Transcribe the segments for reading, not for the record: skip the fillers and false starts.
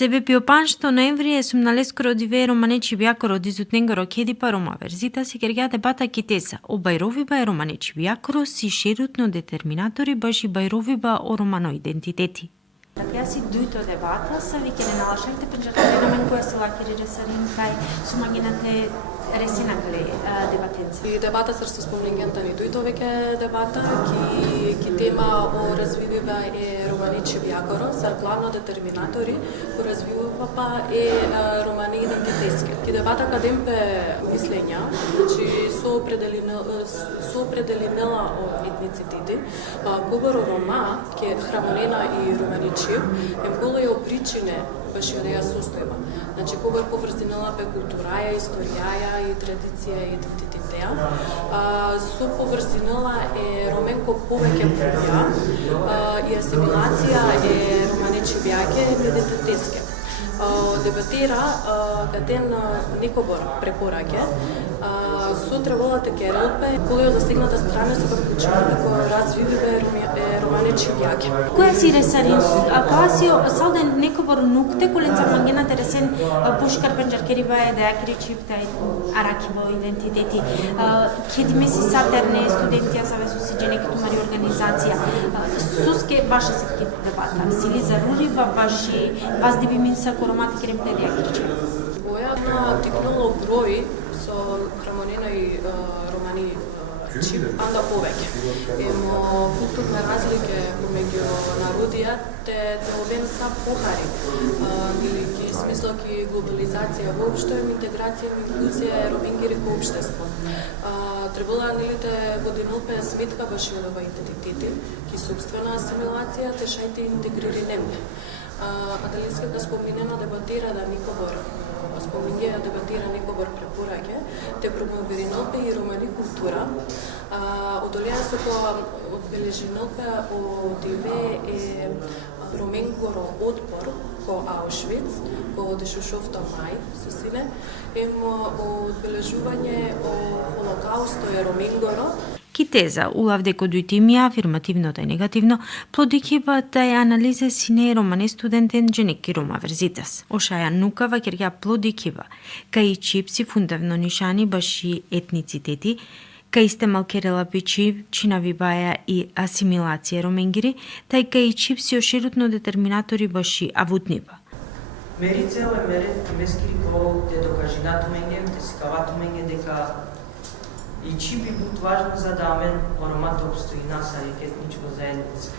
Себе пиопан што ноември е сумналескоро дивее романечи бјакоро дизутненгоро кедипа рома верзита си кергја дебата китеса. О бајровиба е романечи бјакоро си шерутно детерминатори баш и бајровиба о романо идентитети. Ја си дуито дебата са веќе не налашакте пенџакате на мен која се лакери ресарин кај сумагинате ресинакле дебатенци. И дебата срсто спомнењата ни дуито веќе дебата ки тема о развивива е романичи бјакоро за главно детерминатори кој развивува па е романи идентитетски. Ки дебата кадемпе мислења, значи со определенела о етницитети, говоро рома ке храмонена и романичи е голо причине баш ја да ја состојба. Значи, кога поврзинала бе култураја, историјаја и традиција и идентитетеја, со поврзинала е роменко повеќе пуја и асимилација е романечи бјаке идентитетске. Дебатира каден некогор препораќе со треболата керелпе која ја засегната страна се вклучува која развивива романечи бјаке. Која си ресарин, која си салден некобор нукте, коленца мангена тересен пушкар пенџаркери бај да јакери чиптай аракибо идентитети. Кеди меси сатерне студентија са весусиџени като мари организација. Суске баша се ки дебата. Сили за руриба баши ваздиби минса коромати керемпле да јакери чип. Боја на тикнало број со храмонена и романи чип, анда повеќе. Емо културни разлike помеѓу народите обен са похари. Или ки смисло ки глобализација воопшто и интеграција и инклузија ромингири ко општество. Требала нилите годинопе сметка баш од ова идентитети, ки собствена асимилација те шајте интегрири немне. А дали искам да споминена дебатира да никогор споминја дебатира некогор препораќе, те промовиринопе и романи култура. Одолеја се која одбележинопе од иве е роменгоро отпор ко Аушвиц, ко Дешушовто мај, со сине, емо одбележување о Холокаусто е роменгоро. Китеза, улав дека дујтимија, афирмативното и негативно, плодикива да ја анализе сине романе студентен дженеки рома верзитас. Ошаја нукава кергја плодикива, кај чипси фундавно нишани баши етницитети, кај сте малкерела пичи, чинави баја и асимилација роменгири, тај кај чипси оширутно детерминатори баши авутнива. Мери цел е мерет мескири кол те докажинатуменге, те сикаватуменге дека и чипи бут важно за да амен оромата обстои нас а етничко заедница.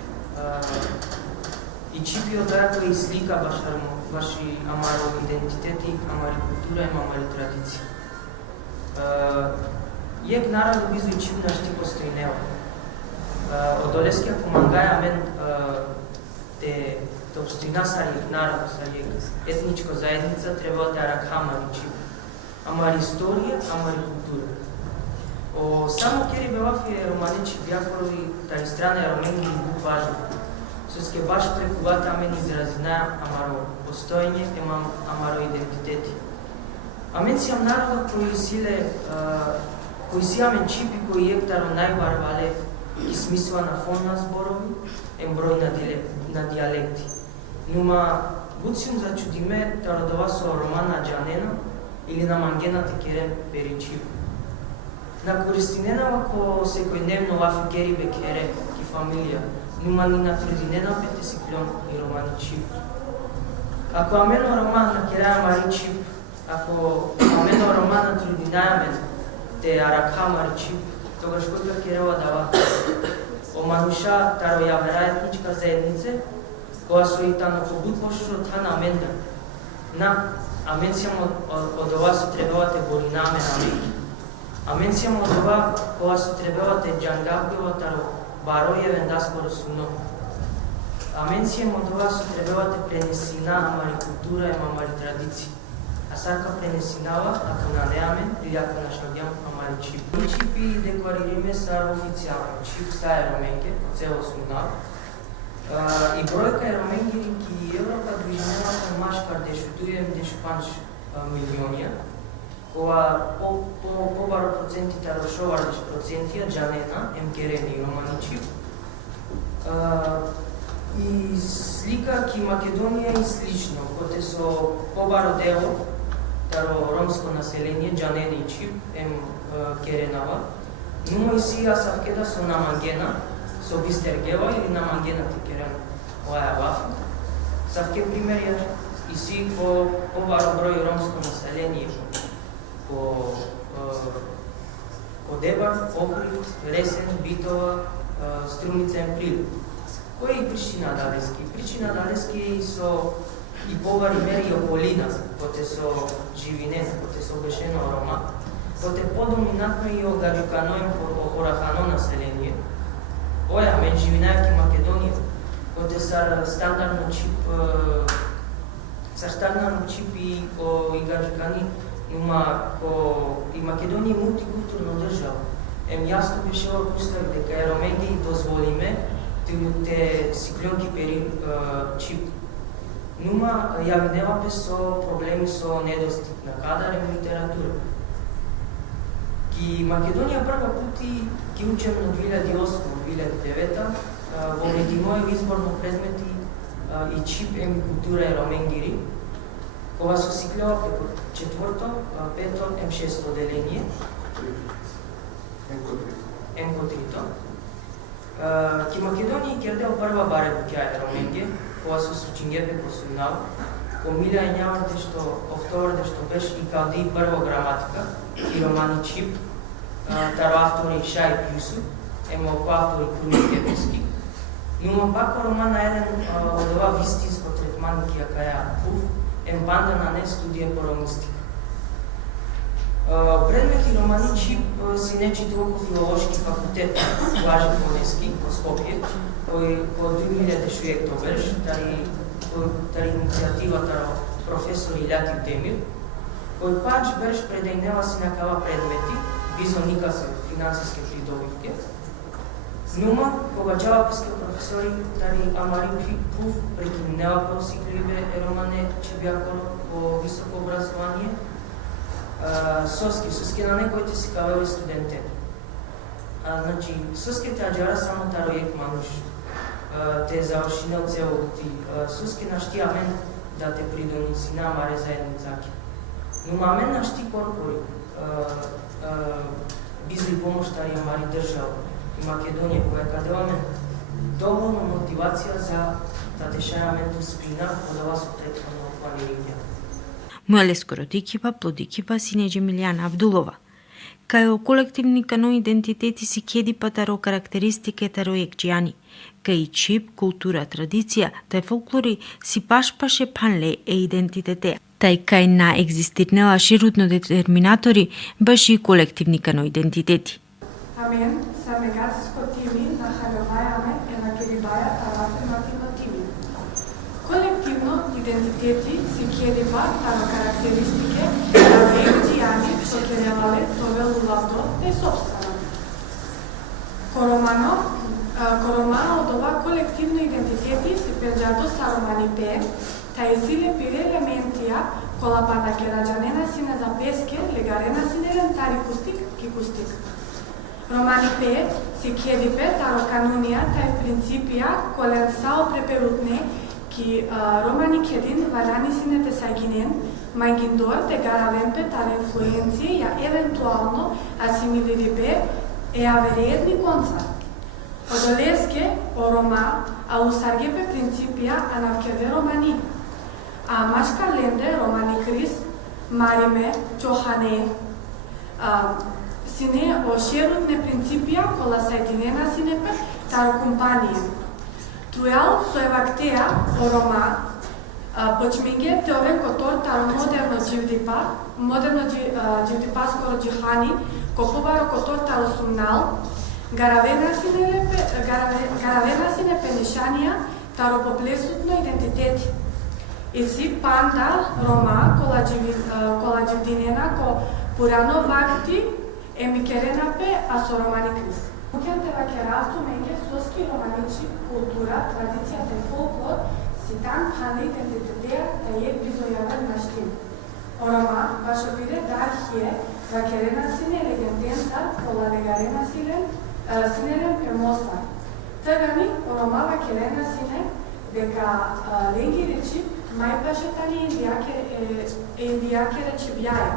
И чипи одаа кои слика ваши амаро идентитети, амари култура и амари традиција. Јек наравно бизу и чип наш ти постои нео. Одолескија помагаја амен те обстои нас а наравно са етничко заедница треба да рака амари чип. Амари историја, амари култура. Само кери бевафи романичи бјакорови тај страна роменги бу важни. Соске баш прекувата амен изразина амаро постоење, амаро идентитети. Амен си ам народа кои си амен чипи кои ектаро најбарвале и смисла на фон на зборови, број на диалекти. Нума буцим зачудиме тародова со роман на Джанена или на мангената керем перичип. На користинена ко секојдневно лафи кери бекере ки фамилија, нума ни на трудинена пете си клон и романи чип. Ако амено роман на кераја мари чип, ако амено роман на трудинајамен те арака мари чип, тогаш којка керева дава. Омануша таро ја вера етничка заеднице, која со и тано побут пошуро тана аменда. На амен сјам од ова се требавате болина амен амен. Амен сјам од ова кога се требавате џангабгева таро баројевен даспоро суно. Амен сјам од ова се требавате пренесина амари култура и амари традиција. А сака пренесинава, ако на неамен или ако на шагјам амари чип. Чипи декларириме са официјално. Чип стаја роменке, цело суна. И бројка е роменгири ки Европа движнела кон машкар дешутујем дешупанш милионија. Кога побаро процентите рошовар процентија джанена, керени романичи. и слика ки Македонија и слично, коте со побаро дело, таро ромско население, Джанени и Чип, Керенава, нумо и си ја савкеда со намангена, со Вистергева или намангена ти Керен, оја ваф. Савке примерија и си по побаро број ромско население, по Дебар, Охрид, Ресен, Битова, Струмица и Прилеп. Кој е причина далески? Причина далески е и со и побари мери и околина, коте со живинен, коте со бешено рома, коте подоминатно и огаджуканоем орахано население. Оја, мен живинајки Македонија, коте са стандардно чип и гаджукани, нума и Македонија е мултикултурна држава. Јасно беше ова постави дека е роменги дозволиме те сиклонки пери чип. Нума јавиневапе со проблеми со недостиг на кадар и литература. Ки Македонија прва пути ги учебно 2008-2009 во меѓу мој изборно предмети и чип култура и роменгири, кога со сиклева преку 4-то, 5-то, 6-то оделение, МК3-то. Ки Македонија кердео прва баре букја роменге, кога со Сучингепе посумнал, ко Милја и Њаварте што овторде што беше и калди прво граматика, и романи чип, таро автори Шај Пјусу, ко автори Круни Кепески. Но пак романа еден од ова вистинско третман ки ја каја Пув, банда на не студија по ромистика. Предмети романи чип си не читувал по филолошки факултет Блаже Конески во Скопје, кој по 2006 беше, тари иницијатива таро професор Илјатив Демир, кој пач беше предејнела си на кава предмети, бизо никасе финансиски придобивке. Нума, кога джаваписки професори тари Амари Пув прекинела просикливе романе чибјако по високо образование, Соски на некоите си кавели студенте. Значи, Соските аджара само таро ек мануш, те завршинел целоти. Соски нашти амен да те придониси на маре заедницаки. Но амен нашти корпори, бизли помоштари Амари држава и Македонија, која каделаме доволно мотивација за да дешајаме ту спина од ова со претходно планирање. Муелеско родикива, плодикива, синеџе Милијана Абдулова. Кај колективни кано идентитети си кеди патаро карактеристике таро екџијани. Кај чип, култура, традиција, тај фолклори си пашпаше панле е идентитете. Тај кај на екзистирнела ширутно детерминатори баши и колективни кано идентитети. Амен, са мегациско тими на халјовајаме е на керибаја афирмативно тими. Колективно идентитети си кедива таро карактеристике на екџијани што керевале довелувато е собствено. Коромано од ова колективно идентитети си пенџато са романи пе, тај силе пире елементија кола пана кераджанена сине за песке, легарена синерен тари кустик, ки кустик. Романи пе си кедипе таро канунија тај принципија колен сао преперутне ки романи кедин валяни синете сагинен, мајгиндор те гаравемпе таро инфлуенција ја евентуално асимилирипе е авериедни конца. Одолеске о рома, а усаргепе принципија анавкеве романи. А машка ленде романи крис, мариме, чохане, сине о шерутне принципија кола сајдинена синепе таро компанија. Туел со евактеа о рома, почминге те ове котор таро модерно џивдипа скоро џихани, копубаро котор таро сумнал, гаравена сине пенишанија таро поплесутно идентитети. И си панда рома кола џивдинена ко пурано вакти емикеренапе а со романи крис. Мукенте вакеравту меѓе соски романичи култура, традицијата и фолклор си там хана идентитетеа да е близојавен на штим. Орома, башо биде да архие, вакерена сине легенденца, кола легарена синерен пемоса. Тăgани, орома вакерена сине, дека ленгири чип мајпашетани индијакере чипјаја,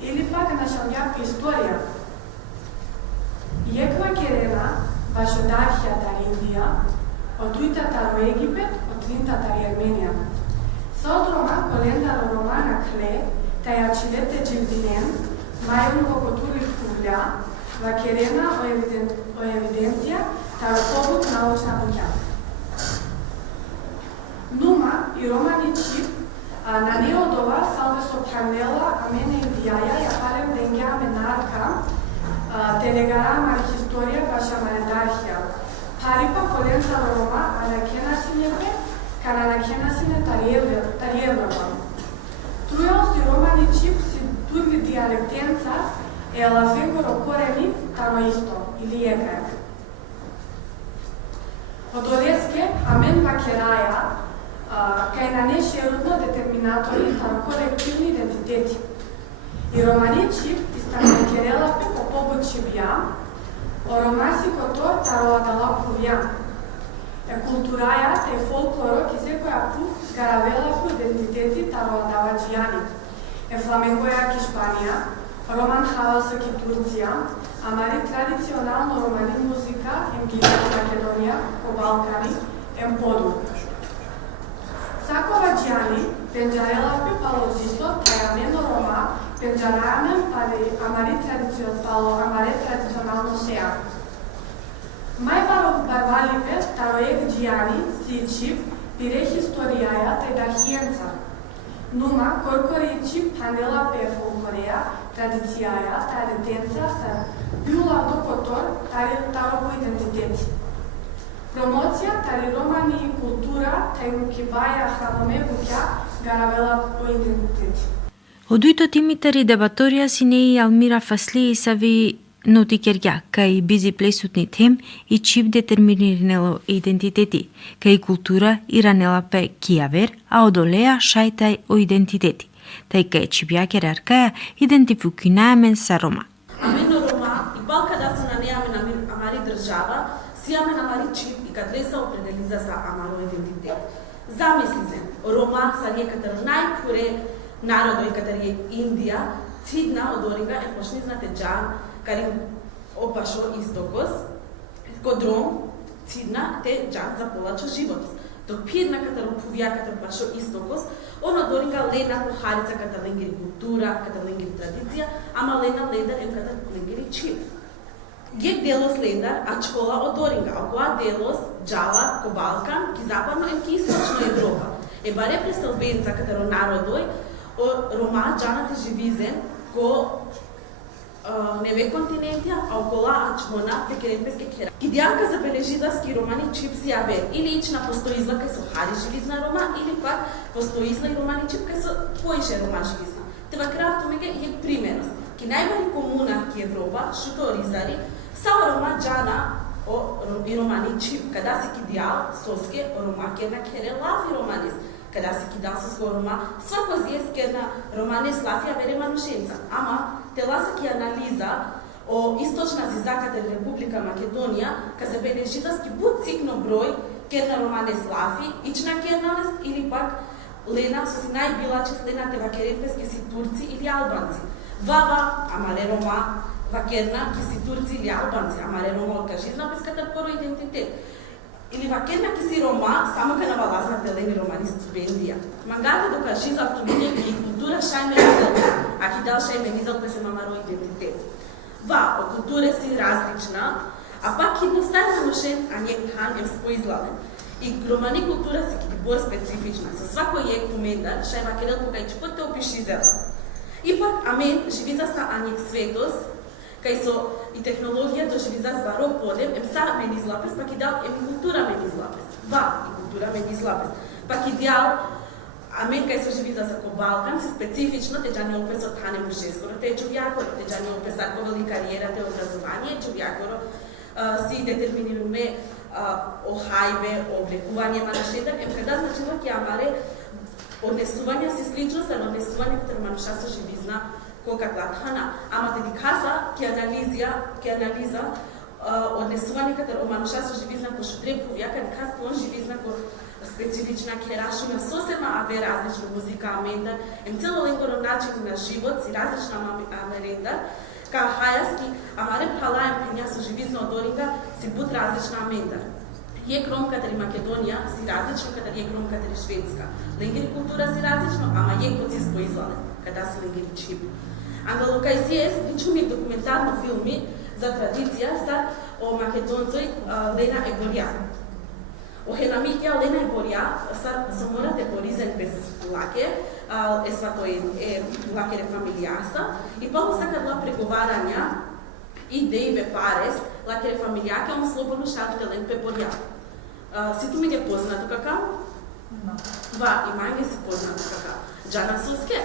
или пак на шамјапка историја. Јеква керена баш од архијата Индија, од ујтата ро Египет, од тринтата Ерменија. Содрома колендаро романа Кле, таја чидете дживдинен, мајун во котули кугля, вакерена о евиденција, таро побук научна буќа. Нума и романи чип, на неодова салве со пранела, а мене индијаја, ја палем денгја менарка, телегарама историја баша маредархија. Парипа коленца рома, а на кенасинепе, кана на кенасине тариеврава. Трујал си романи чип си турли диалектенца, е лафегоро корени, таро исто, или екајак. Од Одеске, амен вакераја, кај на нешерудно детерминатори таро колективни идентитети. И романи чип, истана керелапе по побут чипја, о ромаси котор таро адалапувја. Е култураја, те фолклоро, ки секоја пух гаравелапу идентитети таро адаваджијани. Е фламенгоја ки Шпанија, роман хавалса ки Турција, амари традиционално романи музика, ем ки Македонија, по Балкани, ем Подур. Сакова джјани, пенџарелапи палозисо, тајамено рома, пенџарајамен пали амари традиционално сеа. Мајбаро барвалипе, тароек джјани, си чип, пирех историјаја, те дахиенца. Нума, коркори чип, панела пе фолклореја, традицијаја, традетенца, са бюлавдо котор, таро по идентитети. Промоција, тари романи и култура, тај ки баја храмоме буќа, гаравела по идентитети. Одуито тимитари дебаторија синеи Алмира Фасли и Сави ноти керѓа, кај бизи плесутни тем и чип детерминирнело идентитети, кај култура и ранелапе кијавер, а одолеа шајтај о идентитети, тај кај чипјакер аркаја идентификунаемен са Рома. Амено Рома, и балка да се на неамен амари држава, сијаме намари чип и кадреса определиза за амаро идентитет. Замисли се, Рома са некатар најпуре народој катар е Индија, цидна од оринга е почнизнате джан, карим опашо истокос, кодром цидна те джан за полачо животос. Док пирна катар опувија катар пашо истокос, оно доринга лена похарица катар ленгери култура, катар ленгери традиција, ама лена ледар е катар ленгери чип. Гек делос ледар, а чкола од оринга, а коа делос джала ко Балкан, ки западно е ки источно Европа. Е баре преселбенца катар народој, о Рома джаната живизен ко неве континентија, а окола ачмона пекеренпеске кера. Идејалка забележила ски романи чип си авер, или ична постоизла кај со хари живизна Рома, или пак постоизла и романи чип кај со поише Рома живизна. Тева крафто меге и примерност. Ки најбари комуна ки Европа, шуто ризари, са Рома джана и романи чип, када си ки дијал соске Рома керна кере лафи романис. Када си кидал со Рома, свако зиеске на романе Слафија вере манушенца. Ама, теласа ки анализа о источна зизаката Република Македонија, ка забележила ски буд цикно број керна романе Слафи, ична керналес или пак лена со си најбилаче слена те вакеренпеске си турци или албанци. Вава, амаре Рома, вакерна ки си турци или албанци, амаре Рома откажизна песката поро идентитет. Или вакерна ки си Рома, само ка навалазна телени романи стипендија. Мангата докажи за автомобил и култура шајме низал, а ки дал шајме низал пе се мамаро идентитет. Ва, о култура си различна, а пак едностарно ношен, а не хан е споизлален. И романи култура си ки бор специфична, со свако јек комендар, шај вакерел кога и чупот те опишизела. И пак, амен, живиза са анек светос, кај со и технологија доживиза зваро подем, са мен излапес, пак и дал култура мен излапес. Ва, и култура мен излапес. Пак и дал, амен кај со живиза за ко Балкан, се специфично, те джани опес од Хане Мушескоро, те човјакоро, те джани опес ако вели кариера, те образование, човјакоро, си детерминираме о хајбе, о облекување манашетар, када значило ки амаре однесување си слично за однесување кај мануша со живизна кока глатхана, ама дедикаса ке анализа однесување каде омануша со живизна ко шудрепувија, каде кај он живизна ко специфична керашуна сосема, а ве различна музика амендар, цело ленгоро начин на живот, си различна амерендар, ка хајаски, амаре пхалаем пења со живизна одоринга, си буд различна амендар. Е кром катери Македонија си различно каде е кром катери Шведска. Ленгери култура си различно, ама е коци споизлале, када си ленгери чип. Анда локај си лично ми документарно филми за традиција са о македонцој Лена Егорија. Охена Микја Лена Егорија со морате поризен без лаке, сватој лакере фамилијаса, и пало сакадла преговарања идеи бе парес, лакере фамилијаке, он слободно шалте лен пе борја. Ситу ми ге познато кака? Ва, и мајме си познато кака. Джана Суске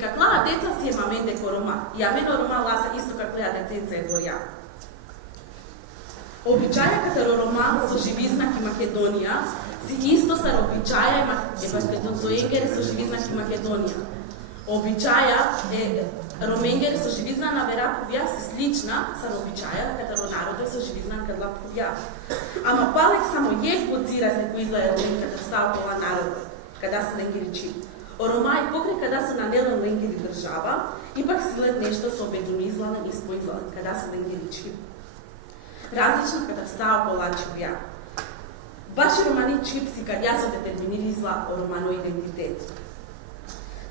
каклаа деца си е маменде ко Рома. Ја мено Рома ласа исто каклеа деценца е борја. Обичаја катеро Рома со живизна ки Македонија, си исто са обичаја македонцоенгере со живизна ки Македонија. Обичаја е Роменгере со живизна на Вераповија си слична са обичаја катеро народе со живизна каде Лаповија. Ама палек само јех подзира се кој излаја лен каде става кола народе, када се ленгери чип. Орома и покрај када се нанелен ленгери држава, ипак си глед нешто со обедуни изланен и споизланен, када се ленгери чип. Различно када става кола чипја. Баш романи чип си каде ја се детерминиризла о романо идентитет.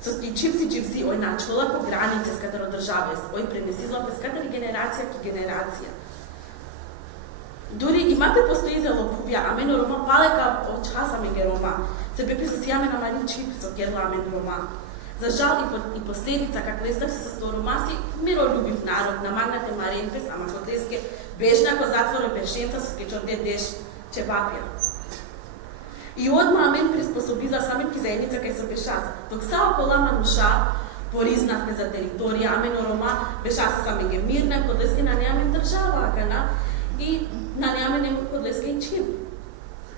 Со чипси чипси ој начала по границе с катеро државе, ој пренесизла през катери генерација ки генерација. Дури имате постои за Лопувија, а мено Рома палека од часа ме ге Рома, се бе присосијаме на Мари Чип со герла мен Рома. За жал и последица как лестар се со Рома си миролюбив народ, намагнате Маренпес, ама котлеске бежна ко затворе бешенца со скечорде деш чепапија. И одма мен приспособи за самитки заедница кај се пешас. Док са окола мануша поризнавме за територија, а мено Рома пешаса саме ге мирне, кодлески на неамен држава, акана, и на неамен кодлески и чип.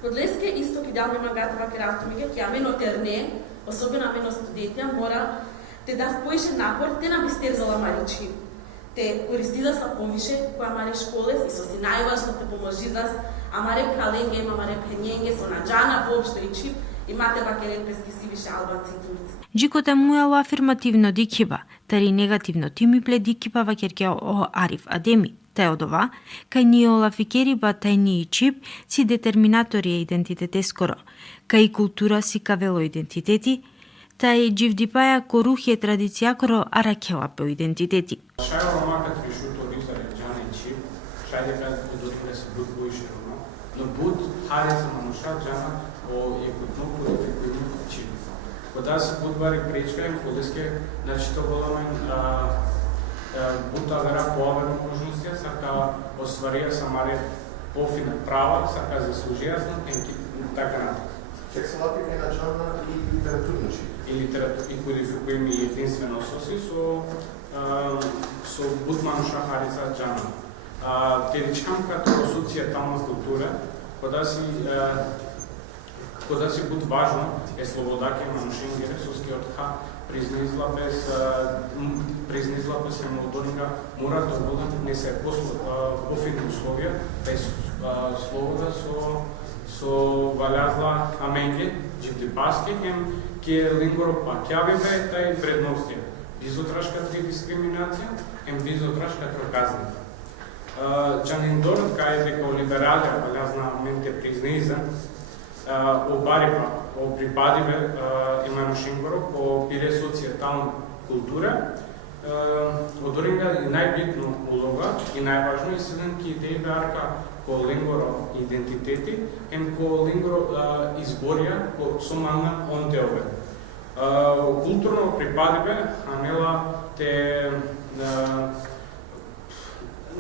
Кодлеске исто ки дал нема гатова ке растумиге, ки амено терне, особено амено студентја, мора те да споише напор, те на бистерзала Мари Чип. Те користиза са повише, која Мари школес, и со си најважно те поможизас, амаре каленге, амаре пенјенге, со наджана воопшто и Чип, имате вакерен прески си више албанци и турци. Джикоте мујало афирмативно дикиба, тари негативно тими плед дикиба вакерке о Ариф Адеми. Тај од ова, кај ние олафикериба тајни и Чип си детерминатори е идентитете скоро, кај култура си кавело идентитети, тај дживдипаја корухе традиција коро аракела по идентитети. Шај Рома кај решуто ризаре Джана и Чип, шај дека додотре се буд боише Рома, но буд хареца мануша Джана о екутно кодификујно Чип. Кога се буд бари пречка, колеске, значи то голамен бута вера повено можностија, сака остварија самаре пофина права, сака заслужија знатенки, така натаму. Сексуална е начална и литературна Чип. И кодификујме единствено соси со буд мануша харица Джана. Теричам като социјатална култура, кога си буд важно е слободаке манушенгере со скиотха признизла без емодоника мора да будат не се пофини условија без слобода со валјазла аменге дживдипаски хем ке лингоро пакјавиве тај предностија. Бизотрашка три дискриминација, хем бизотрашка проказна. Чаниндорот кај дека либералија валјазна аменте призниза обарипа, о припадиве имано Шингоро, по пире социјатална култура, одоринга и најбитно улога и најважно и седен ки идеи беарка ко лингоро идентитети, ем ко лингоро изборија со манна онтеове. Културно припадиве, анела те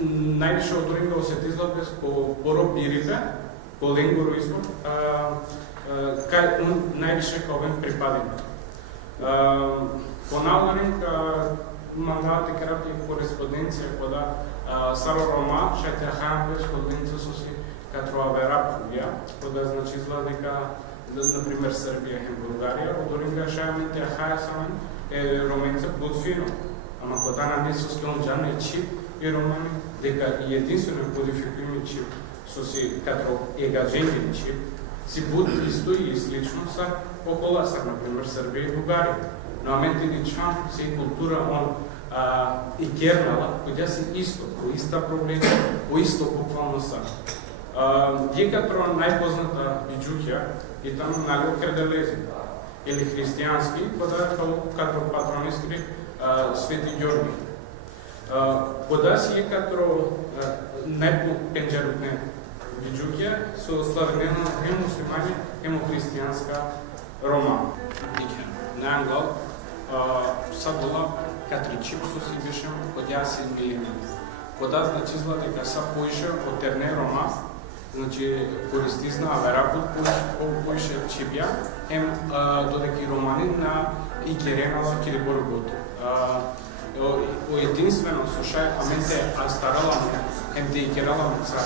највише одоринга осетизла без ко поробириве, по лингоро избор, кај највише кај овен припадим. По налаганин мандавате керапи кореспонденција кода Саро Рома шајте хајам кореспонденција со си катрова Вераповија, кода значи изгледа дека например Србија и Бугарија, одоринга шајаме те хаја самен е роменца Будфино, ама кода на не со скион Джана и Чип, и романи, дека единствено кодификуеми чип со си катро егажени чип, си буд исто и слично са окола са, например, Србија и Бугарија. Но аменте ни чан се култура он и кернала, која се исто, по иста проблема, по исто буквално са. Е катро најпозната биджуќа и таму нали Кределези, или христијански, кода катро патронистри Свети Ѓорги. Кода си е катро најпенџерутне биджуќа со славенена хем муслимани, хем христијанска Рома. На ангол са була катричипсу си бишем која си милиметри. Кода значизла дека са поише од терне Рома, значи користизна авера поише чипја, хем додека и романи на и керенала кириборгото. О единствено слушај, аменте астарала хем те и керала мца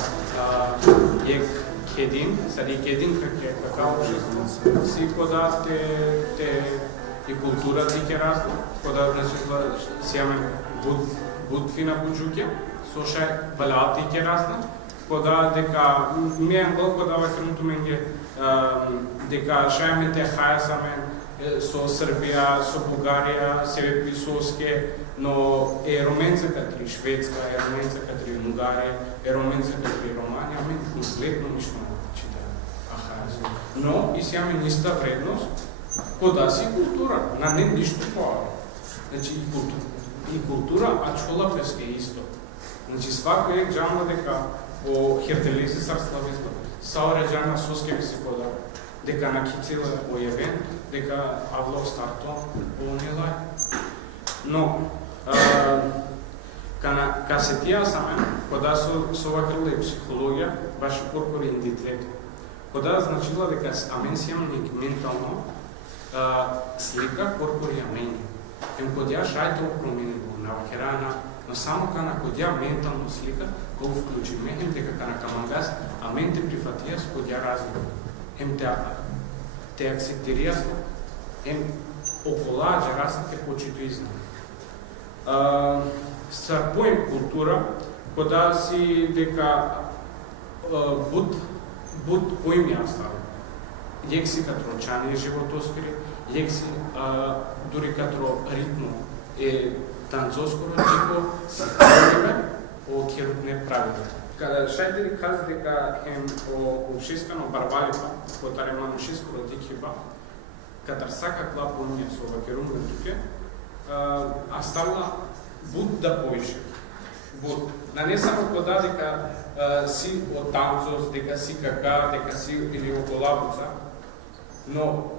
ек кедин, сади кедин какао жизнен, си кода те и култура ти ке разно, кода значи си амен будфина буджуке, слушај, балаати ке разно, кода дека ми ангол кода вакрнуту менге дека шајме те хајасамен со Србија, со Бугарија, себе Писоске, но е роменцека три Шведска, е роменцека три Унгарија, е роменцека три Романија, ами комплетно ништо не чита хајасо. Но и си ами ниста вредност, кода си култура, на не ништо поаве. Значи и култура, а чола песке исто. Значи свако е джамла дека о Хертелези сарславизма, саореджана соскеви се кода, дека на кицила ојевен, дека авло старто полнила. Но, ка се тија самен, кода со вакрила и психологија, баш корпори идентитет, кода значила дека амен си имам ментално слика корпори амени. Ем кодја шајто промени го на вакерана, но само кана кодја ментално слика, го вклучи мехем дека кана камангас, амен те прифатија с кодја разлика. Ем те акцептирија, ем окола джарасите почитуизна. Сарпоем култура, кода си дека буд поим јастави. Јек си катро чани животоскри, јек си дури катро ритмо е танцоскоро, чеко си правиме, о керут не правите. Када шајдери каз дека хем о обществено барбалипа, котаре манушискоро дикиба, катар сака клапоње со вакерум туке, а ставила буд да поише. Буд. На не само кода дека си од танцос, дека си кака, дека си или околабуца, но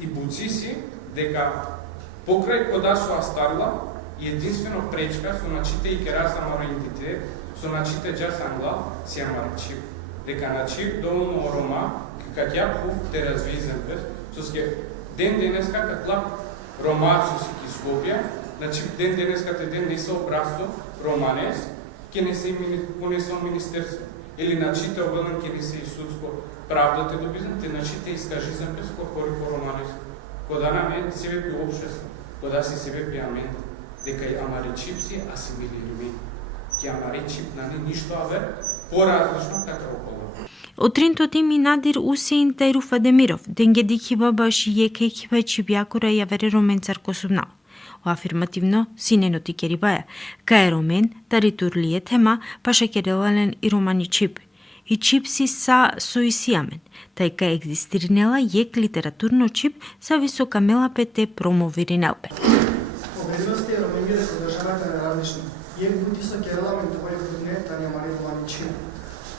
и буци си дека покрај кода со астарила единствено пречка со начите и кераса мора идентитет, со начите джас англа си амара чип. Дека на чип доволно Рома, как ја пув те развизен без, со ске ден денеска каклап Ромар со си ки Скопје, значи ден денеска те ден не се образцо романес, ке не се понесо министерство. Или начите обелен ке не се и судско правда те добизен, те начите искажизен без кори по романес. Кода на мен себе пи обшество, кода си себе пи амен, дека и амари чип си асимилирими. Ке амари чип на не ништо авер, по-различно како около. Отринтоти Минадир Усейн Тайруф Адемиров, денгедикива баш јекекива чипјакора јавери ромен царкосубнал. O afirmativno, sinenoti Керибаја, кај ромен, таритурлие тема, паша керелален и романи чип. И чип си са соисиамен, тај кај екзистиринела јек литературно чип са висока мелапете промовиринелпе. Повредности е ромени дека државата не различни. Јек бути со кереламен тој будне, та немари романи чип.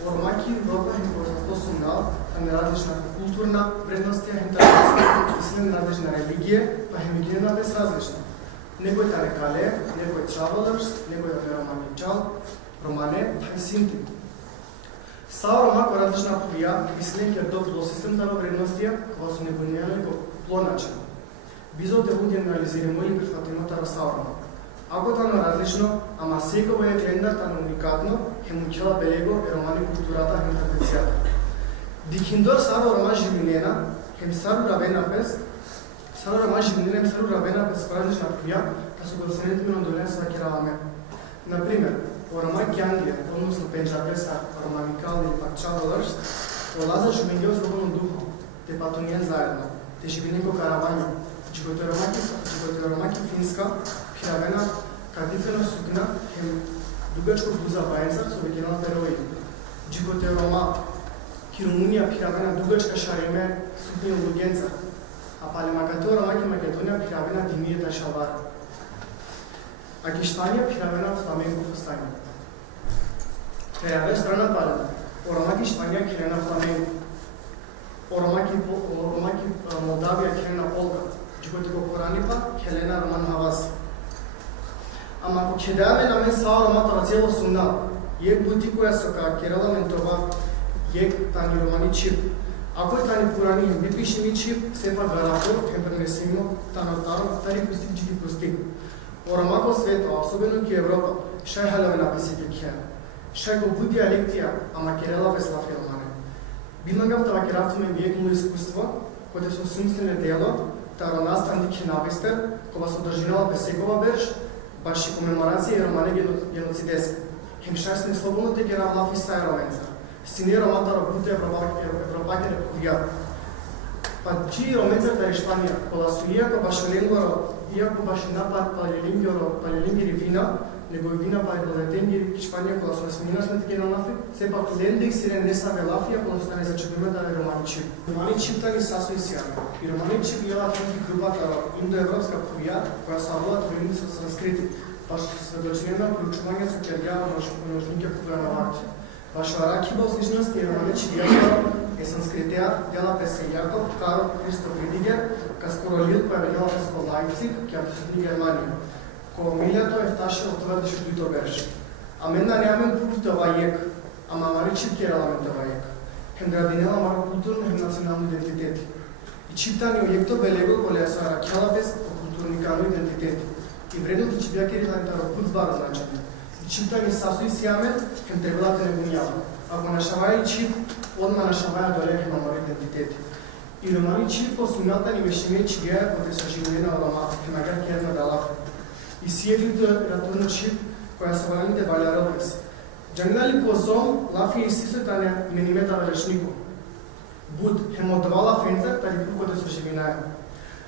Ормаки Европа им позастосумнал, та неразлична културна вредности, и след различна религија, па хемигенена безразлична. Некој тарекале, некој travelers, некој да романи чал, романе, па и синтим. Сава рома која различна повија, мислен ке добро системта во вредностија, кога се небоњено го плоначен. Бизот е луѓе анализирamo и прифатимата во сава рома. Ако тано различно, ама секој е глендар тано уникатно, хемучела белего е романи културата и традицијата. Дикиндор саро рома живинена, хем сару равена без, саро рома живинена, хем сару равена без различна повија, да се го средитме на долен сваки раваме. Например, оромаки Англија, односно Пенџабеса, Романикал или пак Чавалърш, пролазат жумењео слободно духо, те патонијат заедно, те живи неко каравања, чикото ромаки финска, пиравена, кадифена сукна, хем дугачко блуза бајца со оригинал перои. Чикото рома, ки Румунија пиравена дугачка шареме сукни луѓенца, а палемакато ромаки Македонија пиравена димијета шалвара. А Гиштанија пиравена фламенко фустање. Переве страна палена, оромаки Шпанија кирена фламенко. Оромаки Молдавија кирена полка, чикото Коранипа Хелена Роман Хаваси. Ама ако кедеаме на мен саа ромата цело сумна, јек бути која со кирела ментова, јек тани романи чип. Ако е тани пурани им битвиши ми чип, сепа гарако, хем пренесимо, тари пустик джиди пустик. Оромако свето, особено ки Европа, шај халеве написи ке кхен. Шај го буди диалектија, ама кирела без лафи романе. Бимагав да вакеравцуме виекно искуство, којде со сумствено дело, таро настан ки навистер, кога со држинала Песекова берж, баш и комеморација и романе геноцидески. Хем шајсне слободно те гера лафи сај роменца. Сине ромата рокуте Европаке рекувија. Па чи роменца тари Шпанија, кола су иако баш ленгоро, иако баш напад палелингери вина, него вина палелингери Шпанија кола су насмина сме теке на лафи, сепак лендек сире не са велафија кола су тане зачепиме да е романи чип. Романи чип тани сасој сијаме. И романи чип јела тонки групата индоевропска кувија, која са вола твојни со санскрити, баш сведочнена уклучување со кергјава множнике кувија на варки. Баш Аракиба сличност и романи чип јела е санскритеа, дела Песе Јаков, Каро Христо Видигер, Каскоролил која велела Песко Лајпциг, кја посетни Германија. Ко милјато ефташе отврдеше дуито береш. А мен да неамен путова јек, ама мари чип керала мен това јек. Хем градинела маро културно хем национални идентитети. И чиптани у јекто белего коле са ракела без културникано идентитети. И вредното чипјакери таро пут збара значење. И чиптани сасои сијамен, хем требалате не гунјава. Ако нашаваја чип, одма нашаваја доле хем маро идентитети. И романи чип осумјалтани вешиме чијеја коте са живоена рома, хем агар керна далафа. И сиевито ратурно чип, која са валените валјаропес. Джангали позом, лафи и сисотане менимета велешнико. Буд, хемотовала фенза, тари пукоте со живинаја.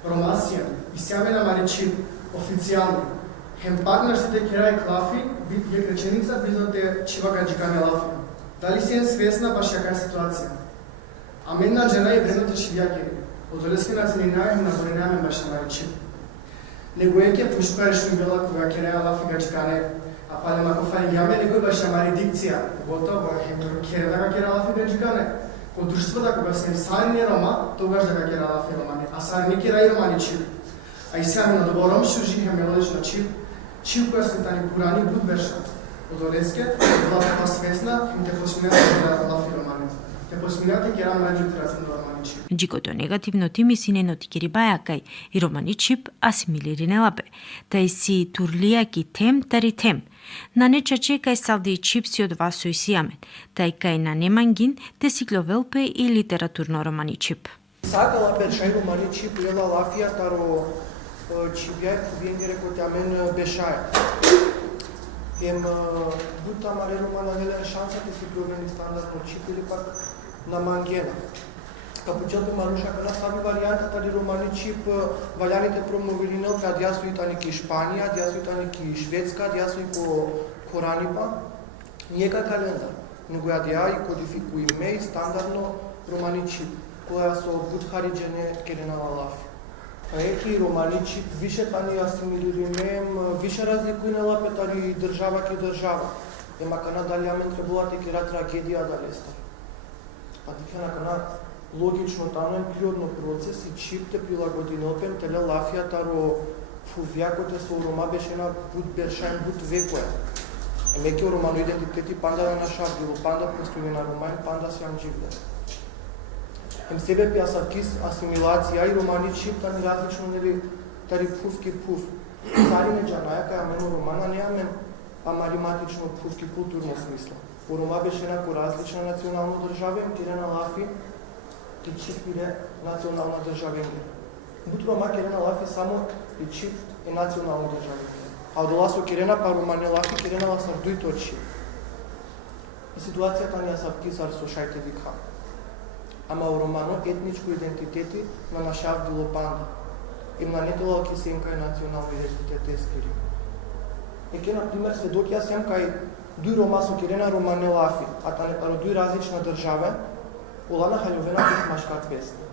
Ромасија, и сјамена мари чип, официјално. Хем партнерсите керај клафи, јек реченица, близоте чива гаджикане лафи. Дали си свесна баш јака ситуација? А менна жена и вредното чивјакери. Од олески на зелинаја и на горинаме баш мари чип. Него еке пушкаре шумбела кога кереа лафи гаджикане, а пале мако фали јаме него баш мари дикција. Готово, кере да кера лафи гаджикане. Ко друштвото кога се сари рома, тогаш да кера лафи романи, а сари не кера и романи чип. А и сега на добором шужи мелодична чип, чип која се тани пурани буд берша. Од олеске, лафа свесна, им те посминати кера лафи романи. Те посминати кера мајджу тразен романи чип. Джикото негативно тими синено тикери бајакај и романи чип асимилири нелапе. Тај си турлијаки тем тари тем. На нечаче кај салди чипси од васо и сијамен. Тај кај на немангин те сикловелпе и литературно романи чип. Сакала бешај романи чип ела лафија таро чипјај венгере кој амен бешај. Ем бута маре романа велен шанса те си провени стандартно чип или пак на мангена. Капучето Маруша кана саби варијанта тари романи чип валјаните промовиринел кад јасу и тани ки Шпанија, јасу и тани ки Шведска, јасу и по Коранипа. Ниека календар, него ја диа и кодификуи меј стандардно романи чип, која со будхариджене керенала лафи. Еки романи чип више тани асимилириме, више разликуинела петари држава ке држава. Ема кана дали амен требувате кера трагедија да лесте. Па дикана кана логично тано е природно процес и чип те прилагодинопен теле лафија таро фувјакоте со рома беше на буд бершајн буд векоја. Емеки романо идентитети панда на наша било панда постои на ромај, панда сјам живде. Ем себе пиасавкис асимилација и романи чип тани различно нели тари пувки пув. Цари не джанаја кај амено романа не амен амариматично пувки културно смисла. У рома беше нако различна национална држава, кирена лафи, ти чип иде национална држава. Бут рома кирена лафи само и чип е национална држава. a dola so kerena pa romanelafi kerena la sar dui toci. Situația tania sa ptisar so šajte vika. Ама у романо етничко идентитети на нашав билопанда. Им на нетела ки сем кај национално идентитет ескери. Еке, например, сведокија сем кај дуј рома со керена романелафи, а таро дуј различна државе, ола на хаљовена писмашка песна.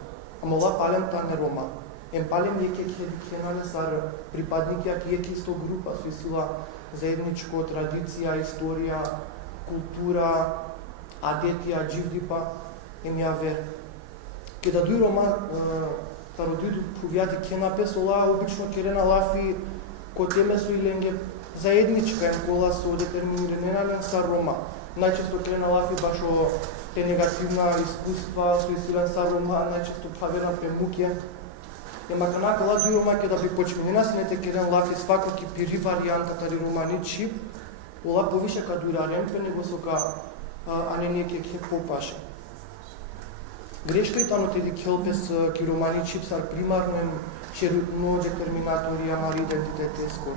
Ама ола палем тане рома. Ем палем еке кенале сар припадники, аки еке исто група со сила заедничко традиција, историја, култура, адетија, дживдипа, ем ја вер. Ке да дуј рома, таро дуј повјади кенапе, ола обично керена лафи котеме со иленге заедничка ем кола со детерминирана са рома. Најчесто керена лафи башо те негативна искуства, со исилен са рома, најчесто павера премуке. Ема канака ла дуј рома ке да би почменена синете керен лафи свако ки пири варијанта тари романи чип, ола повише ка дура ремпе, него со ка анење ке попаше. Грешка и тано теди келпес ки романи чип сар примарно ем шерутно детерминатори амари идентитет скоро.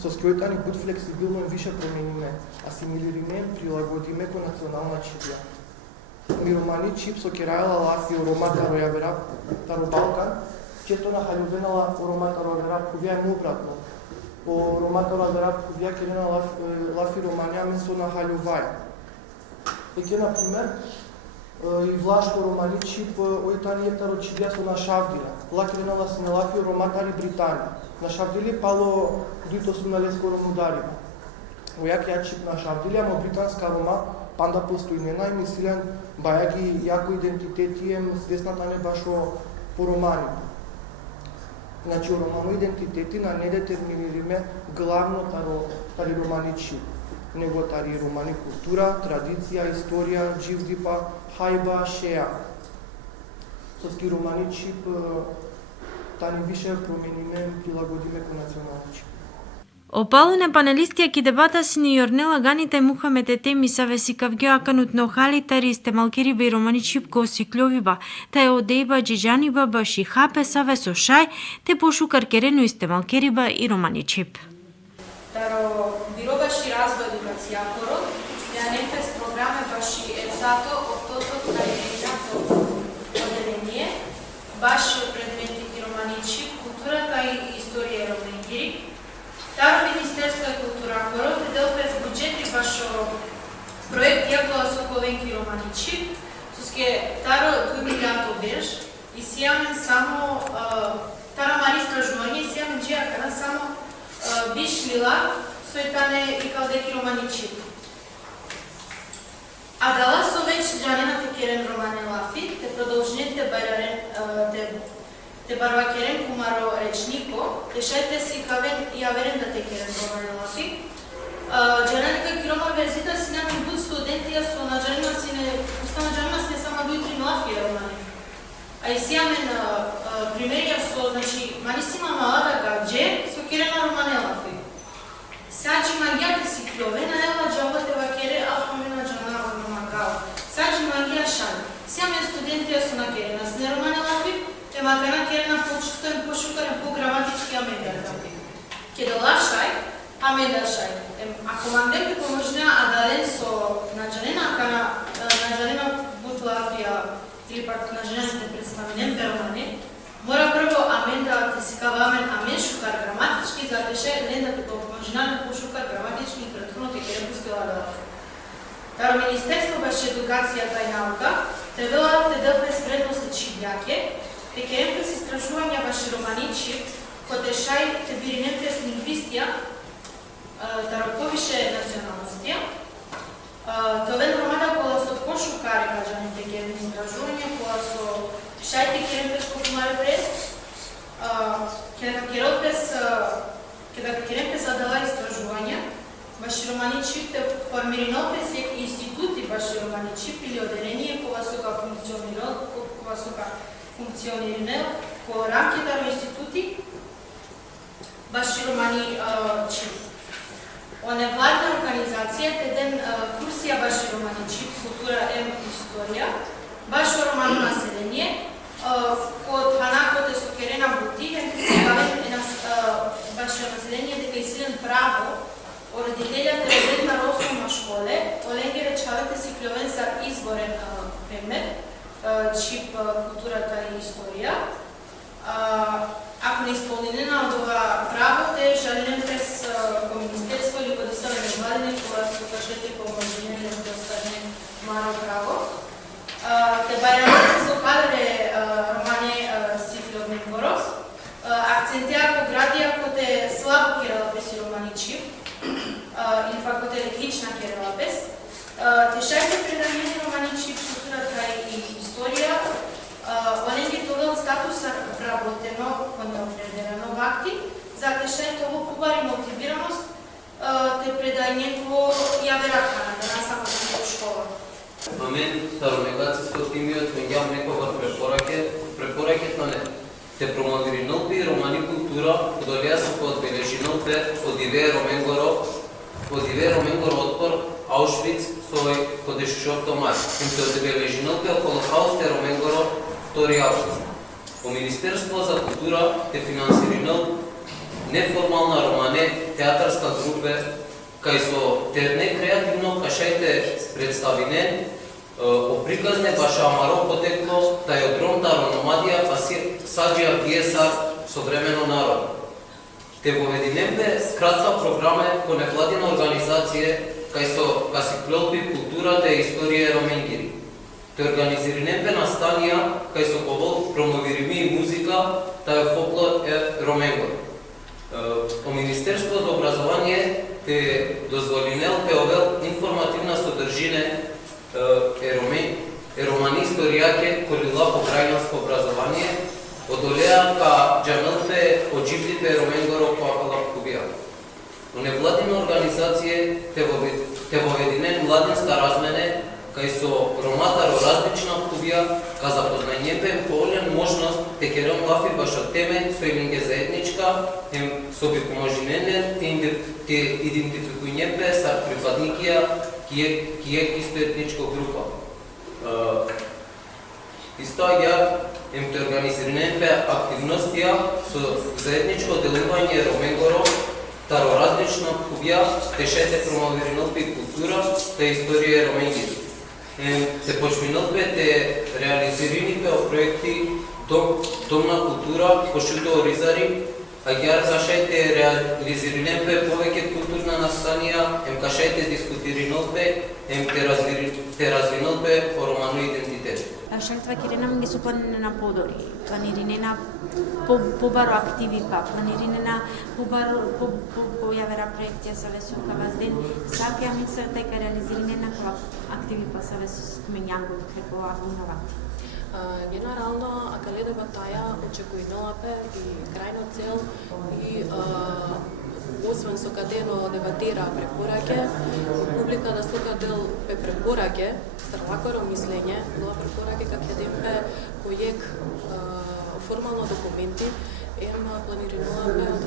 Со скојтани буд флексибилно ем више промениме, асимилириме, прилагодиме ко национална чипја. Ми романи чип со керајала лафи о рома таро ја вера, таро Балкан, често на хаљовенала о рома таро вера повија му обратно. О рома таро вера повија керена лафи романија мен со на хаљоваја. Еке, например, и влашко романи чип ојтани ектаро чипја со на шавдира. Ла керенала си на лафи роматари Британија. На шавдили пало дуито сумнале скоро мударима. Ојак ја чип на шавдили, ама британска рома панда постојнена и мислилен бајаги јако идентитети ем свесната не башо по романи. Значи, романо идентитети на не детерминириме главно тари романи чип. Него тари романи култура, традиција, историја, дживдипа, хајба, шеја. Со ски романи чип тани више промениме, прилагодиме ко национални чип. Опалуне панелистија ки дебата си ни јорнела ганите Мухамед Етеми савеси кавгеа канут нохали тари истемалкериба и романи чип ко сиклјовиба, та е одејба джиджаниба баши хапе саве со шај, те пошукар керену истемалкериба и романи чип. Таро биробаши развој едукација корот, ја непес програме баши ецато оттото кај едното оделение, баши предмети романи чип, културата и историја романи. Таро Министерство култура корот е дел през буџети башо проект јаглава со ковенки романи чип, со ске таро 2 милијардо верш и сијамен само таро мари истражување, сијамен джија кана само бишлила сојтане и калдеки романи чип. А дала со веќе джанена керен романе лафи, те продолжнете те барва керен кумаро речнико, решете си кавен и аверен да те керен романе лафи. Джанена кирома верзита си намен буд студентија со на джанена си не, устана джанена си не само дујтри лафи романи. А и сијамен примерија со, значи, манисима малада гадже со керена романе лафи. Саджи магијата си клјовена, ела джабате вакере, алхамена джанана ромагал. Саджи магија шан. Сијамен студентија со на керена с не романе лафи, ема кана керена почувствен пошукарен по граматички амедаркати. Ке да лашај, амедаршај. Ако мандем ке поможнеа адален со наджанена, кана наджанена бут лафија, или пак наджанените представенен пермане, мора прво амен да те си кавамен амен шукар граматички, затеше не да те поможнеа пошукар граматички и претходно те керен пускела да лафи. Таро Министерство баше едукацијата и наука, требала да дел през предност чибјаке, те керен през истражувања баше романи чип, коте шај те биринен през лингвистија, таро повише националностија, товен ромада кола со пошукаре кажаните керен истражувања, кола со шај те керен през кокумаре през, ке да керен през адала истражувања, баше романи чип те формирино през институти баше романи чип или оделение кога со ка функционирал ко рамки таро институти баше романи чип. Оневладна организација те ден курсија баше романи чип, култура ем историја, баше романо население, код ханакоте со керена бути, баше население дека и силен прав Родителят е роден на основна школе, Оленги речавите си клювен за изборен предмет, чип културата и историја. Ако не изпълнена от това право, те жален през Министерство или предоставяне владене, когато се кажете по мъжене или предоставяне маро право. Те барјаните се окадаре романе Сифлиот Менгорос, акцентија по градија кој е слабо кералапес и романичи, или пак кој е легична кералапес. Те шајте предањени романичи, културата и историја, Оленги довел статуса вработено, контраопределено вакти, за те шајте ово побари мотивираност, те предањето ја веракана, да не само за школа. На мен старомегациско тимиот ме јам некогаш препораќет на не. Те промовиринолпи романи култура, подолија се по одбележинолпе од Ивеј Роменгор отпор, Аушвиц, сој кодешишовто мај. Им те одбележинолпе Холокаусте Роменгоро, втори август. По Министерство за култура те финансиринол неформална романе театарска групе, кај со терне креативно кашајте представине, оприказне баша амаро потекло, тај огромта рономадија саđија пиеса современо народ. Те вовединембе кратка програма по невладина организација кај со касиклопи културата и историја роменгири. Те организиринембе настанија кај со повод промовирими музика, тај фолклор е Роменгор. По Министерство за образование те дозволинел пеовел информативна содржине романи историјаке колила покрајнско образование, одолеа ка джамелпе одживлипе Роменгоро коакала кубија. Но невладина организација те вовединен младинска размене, кај со роматаро различна кубија, ка запознањепе поолен можност те керам лафи баша теме со илинге заедничка, со би поможинене те идентификуњепе са припадникија кијек истоетничко група. Исто ја те организиринепе активностија со заедничко делување Роменгоро, таро различна кубија, те шете промовиринопи култура, те историја роменгири. Се почминопе те реализиринипе проекти Дом на култура, пошуто Ризари, а ја кашајте реализиринепе повеќе културна настанија, кашајте дискутиринопе, те развинопе по романо идентитет. Шалтва керенам ги со планирана подори, планиринена побаро активи па, планиринена побаро појавера проекција са весука вазден, сакја мисля дека реализиринена активи па са весука мењангу како авунова. Генерално, акаледа батаја очекујнолапе и крајно цел и освен со кадено дебатира препораке, публика да слука дел пе препораке, стравакоро мислење, дела препораке как јадемпе којек формално документи, планиринолапе од